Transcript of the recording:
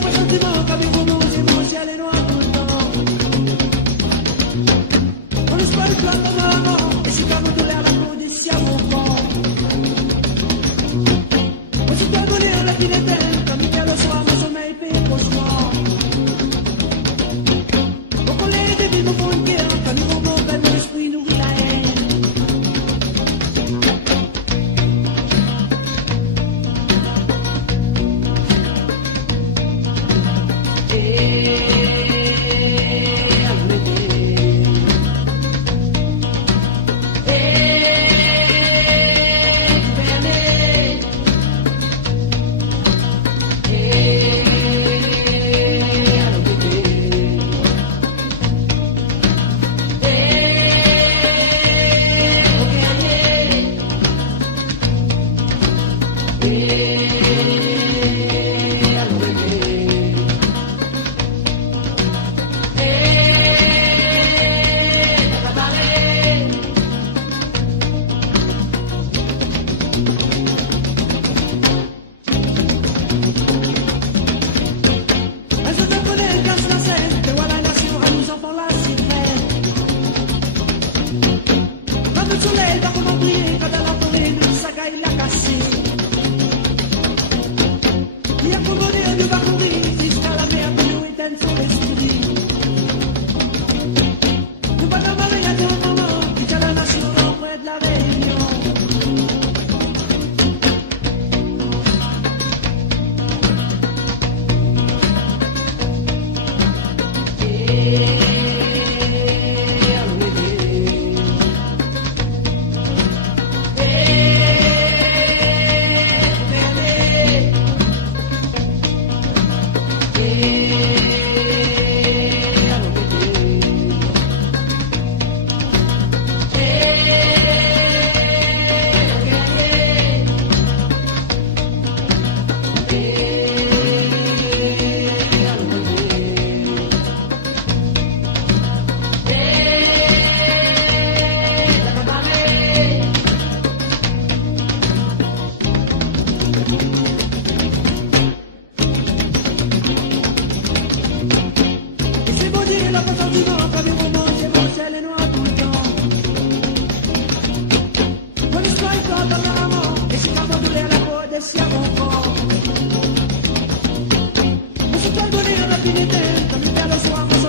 poi sentimo che mi conosco, si alleno a tutto. Non sparo quando mamma, e si fanno due alla code, siamo un po'. Ma si torno alla fine tempo, mi chiedo se amo, se mai per lo so. O con lei che vivo con te, che mi come per me spino via siamo un po'. Ma si torno alla fine tempo, mi chiedo se amo,